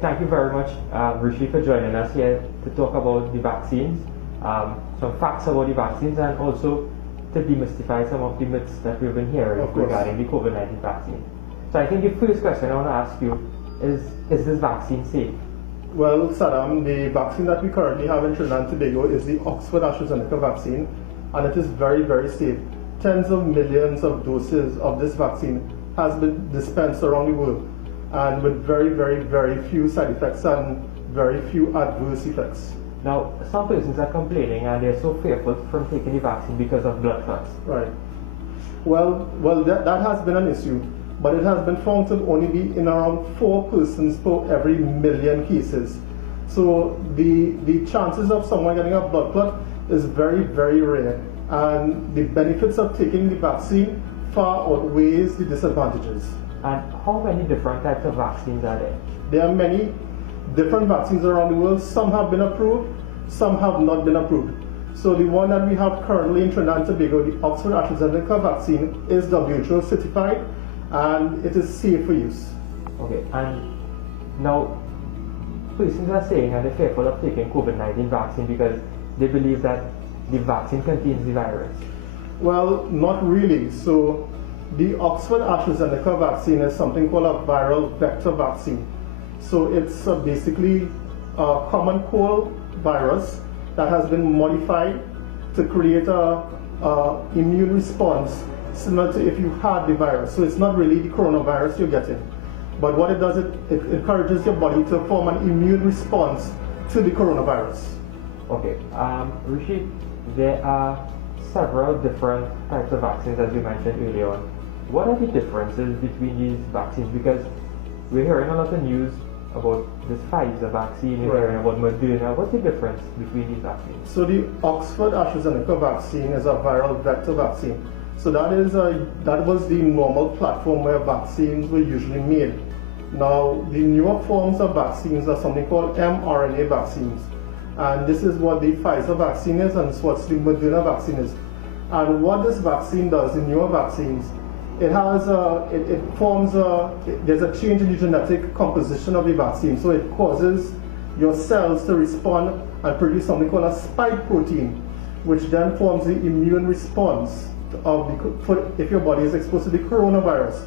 thank you very much, Rishi, for joining us here to talk about the vaccines, some facts about the vaccines, and also to demystify some of the myths that we've been hearing regarding the COVID-19 vaccine. So I think the first question I want to ask you is this vaccine safe? Well, Saddam, the vaccine that we currently have in Trinidad and Tobago is the Oxford AstraZeneca vaccine, and it is very, very safe. Tens of millions of doses of this vaccine has been dispensed around the world, and with very, very, very few side effects and very few adverse effects. Now, some persons are complaining and they're so fearful from taking the vaccine because of blood clots. Right. Well, that has been an issue, but it has been found to only be in around 4 persons per every million cases. So the chances of someone getting a blood clot is very, very rare, and the benefits of taking the vaccine far outweighs the disadvantages. And how many different types of vaccines are there? There are many different vaccines around the world. Some have been approved, some have not been approved. So the one that we have currently in Trinidad and Tobago, the Oxford AstraZeneca vaccine, is WHO certified, and it is safe for use. Okay, and now persons are saying that they're fearful of taking COVID-19 vaccine because they believe that the vaccine contains the virus. Well, not really. So the Oxford AstraZeneca vaccine is something called a viral vector vaccine. So it's basically a common cold virus that has been modified to create a immune response similar to if you had the virus. So it's not really the coronavirus you're getting, but what it does, it encourages your body to form an immune response to the coronavirus. Okay, Rishi, there are several different types of vaccines as you mentioned earlier on. What are the differences between these vaccines? Because we're hearing a lot of news about this Pfizer vaccine, we're hearing about Moderna. What's the difference between these vaccines? So the Oxford AstraZeneca vaccine is a viral vector vaccine. So that was the normal platform where vaccines were usually made. Now the newer forms of vaccines are something called mRNA vaccines. And this is what the Pfizer vaccine is, and it's what the Moderna vaccine is. And what this vaccine does, the newer vaccines, there's a change in the genetic composition of the vaccine. So it causes your cells to respond and produce something called a spike protein, which then forms the immune response if your body is exposed to the coronavirus.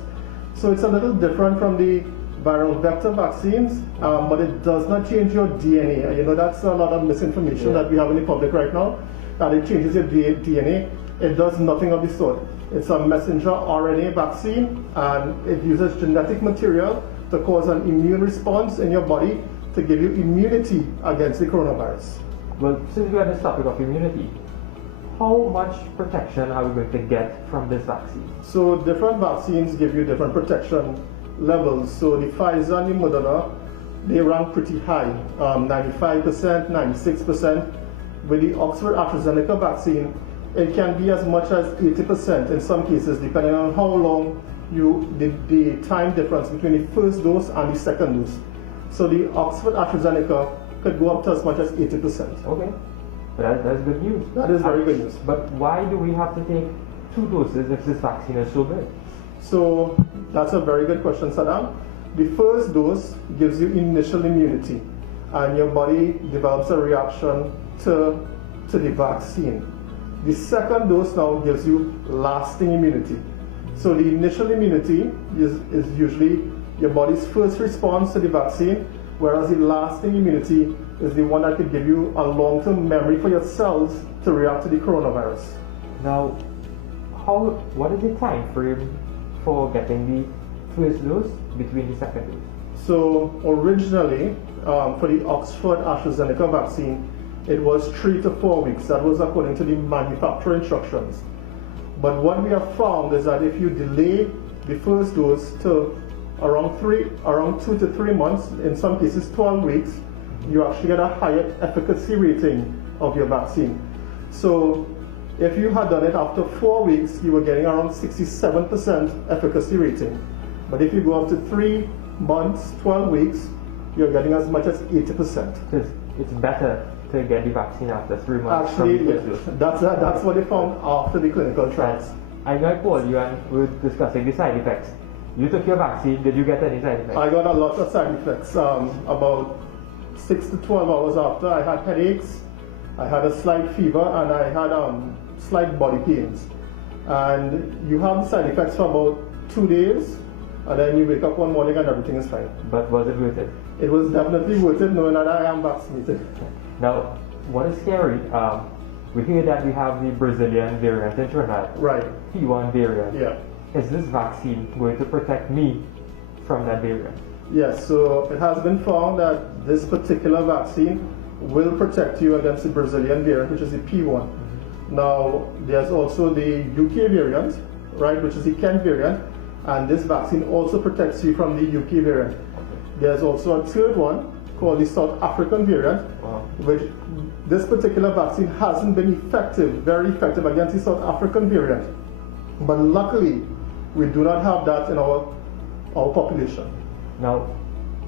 So it's a little different from the viral vector vaccines, but it does not change your DNA. You know, that's a lot of misinformation that we have in the public right now, that it changes your DNA. It does nothing of the sort. It's a messenger RNA vaccine, and it uses genetic material to cause an immune response in your body to give you immunity against the coronavirus. Well, since we're on this topic of immunity, how much protection are we going to get from this vaccine? So different vaccines give you different protection levels. So the Pfizer and the Moderna, they rank pretty high, 95%, 96%. With the Oxford AstraZeneca vaccine, it can be as much as 80% in some cases, depending on how long the time difference between the first dose and the second dose. So the Oxford AstraZeneca could go up to as much as 80%. Okay, that's good news. That is very good news. But why do we have to take 2 doses if this vaccine is so good? So that's a very good question, Saddam. The first dose gives you initial immunity, and your body develops a reaction to the vaccine. The second dose now gives you lasting immunity. So the initial immunity is usually your body's first response to the vaccine, whereas the lasting immunity is the one that could give you a long-term memory for your cells to react to the coronavirus. Now, what is the time frame for getting the first dose between the second dose? So originally, for the Oxford AstraZeneca vaccine, it was 3 to 4 weeks. That was according to the manufacturer instructions. But what we have found is that if you delay the first dose to around 2 to 3 months, in some cases 12 weeks, you actually get a higher efficacy rating of your vaccine. So if you had done it after 4 weeks, you were getting around 67% efficacy rating. But if you go up to 3 months, 12 weeks, you're getting as much as 80%. It's better to get the vaccine after 3 months. Actually, that's what they found after the clinical trials. I know I called you and we were discussing the side effects. You took your vaccine, did you get any side effects? I got a lot of side effects. About 6 to 12 hours after, I had headaches, I had a slight fever, and I had slight body pains. And you have side effects for about 2 days, and then you wake up one morning and everything is fine. But was it worth it? It was definitely worth it knowing that I am vaccinated. Now, what is scary, we hear that we have the Brazilian variant in Trinidad. Right. P1 variant. Yeah. Is this vaccine going to protect me from that variant? Yes, so it has been found that this particular vaccine will protect you against the Brazilian variant, which is the P1. Now, there's also the UK variant, right, which is the Kent variant, and this vaccine also protects you from the UK variant. There's also a third one called the South African variant, which this particular vaccine hasn't been very effective against the South African variant. But luckily, we do not have that in our population. Now,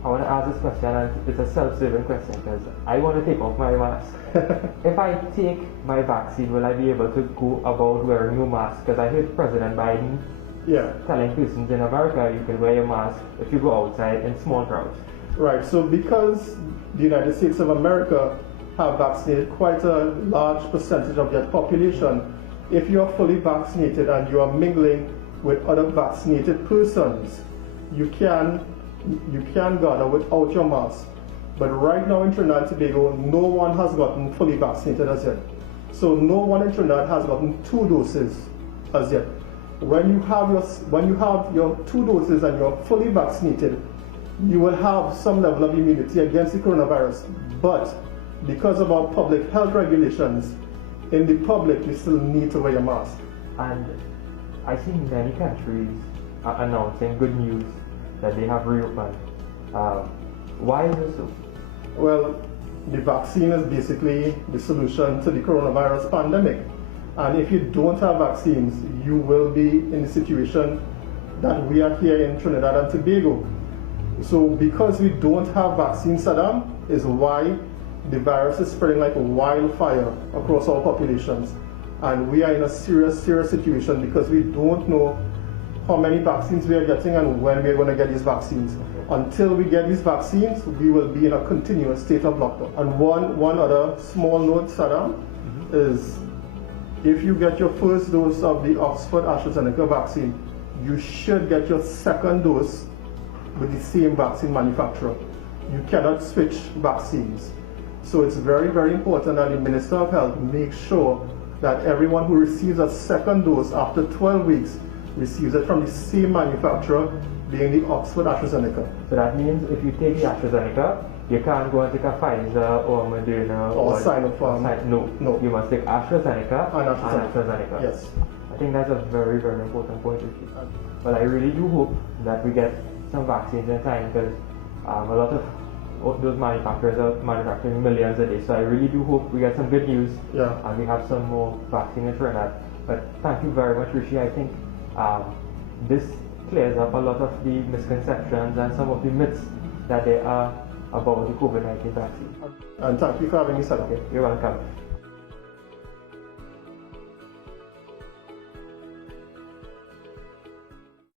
I want to ask this question, and it's a self-serving question because I want to take off my mask. If I take my vaccine, will I be able to go about wearing no mask? Because I heard President Biden telling persons in America you can wear your mask if you go outside in small crowds. Right, so because the United States of America have vaccinated quite a large percentage of their population, if you are fully vaccinated and you are mingling with other vaccinated persons, you can gather without your mask. But right now in Trinidad and Tobago, no one has gotten fully vaccinated as yet. So no one in Trinidad has gotten 2 doses as yet. When you have your 2 doses and you're fully vaccinated, you will have some level of immunity against the coronavirus. But because of our public health regulations, in the public, you still need to wear your mask. And I see many countries are announcing good news that they have reopened. Why is this so? Well, the vaccine is basically the solution to the coronavirus pandemic. And if you don't have vaccines, you will be in the situation that we are here in Trinidad and Tobago. So because we don't have vaccines, Saddam, is why the virus is spreading like wildfire across our populations. And we are in a serious situation because we don't know how many vaccines we are getting and when we are going to get these vaccines. Until we get these vaccines, we will be in a continuous state of lockdown. And one other small note, Saddam, is if you get your first dose of the Oxford AstraZeneca vaccine, you should get your second dose with the same vaccine manufacturer. You cannot switch vaccines. So it's very, very important that the Minister of Health makes sure that everyone who receives a second dose after 12 weeks receives it from the same manufacturer, being the Oxford AstraZeneca. So that means if you take the AstraZeneca, you can't go and take a Pfizer or Moderna or Sinopharm. No, you must take AstraZeneca and AstraZeneca. Yes. I think that's a very, very important point. Well, I really do hope that we get some vaccines in time because a lot of those manufacturers are manufacturing millions a day. So I really do hope we get some good news and we have some more vaccine in Trinidad. But thank you very much, Rishi. I think this clears up a lot of the misconceptions and some of the myths that there are about the COVID-19 vaccine. And thank you for having me, Saddam. Okay, you're welcome.